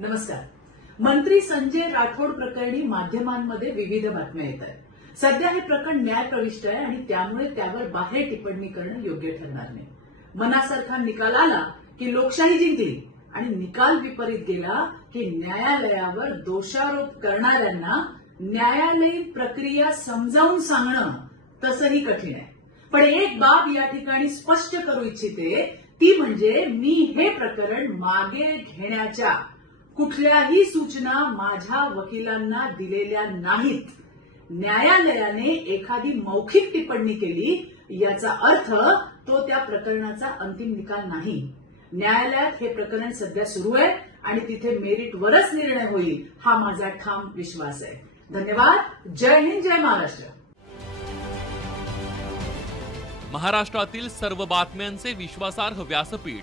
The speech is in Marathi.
नमस्कार. मंत्री संजय राठोड प्रकरणी माध्यमांमध्ये विविध बातम्या येत आहेत. सध्या हे प्रकरण न्यायप्रविष्ट आहे आणि त्यामुळे त्यावर बाहेर टिप्पणी करणं योग्य ठरणार नाही. मनासारखा निकाल आला की लोकशाही जिंकली आणि निकाल विपरीत गेला की न्यायालयावर दोषारोप करणाऱ्यांना न्यायालयीन प्रक्रिया समजावून सांगणं तसंही कठीण आहे. पण एक बाब या ठिकाणी स्पष्ट करू इच्छिते ती म्हणजे मी हे प्रकरण मागे घेण्याच्या कुठल्याही सूचना माझ्या वकिलांना दिलेल्या नाहीत. न्यायालयाने एखादी मौखिक टिप्पणी केली याचा अर्थ तो त्या प्रकरणाचा अंतिम निकाल नाही. न्यायालयात हे प्रकरण सध्या सुरू आहे आणि तिथे मेरिटवरच निर्णय होईल हा माझा ठाम विश्वास आहे. धन्यवाद. जय हिंद जय महाराष्ट्र. महाराष्ट्रातील सर्व बातम्यांचे विश्वासार्ह व्यासपीठ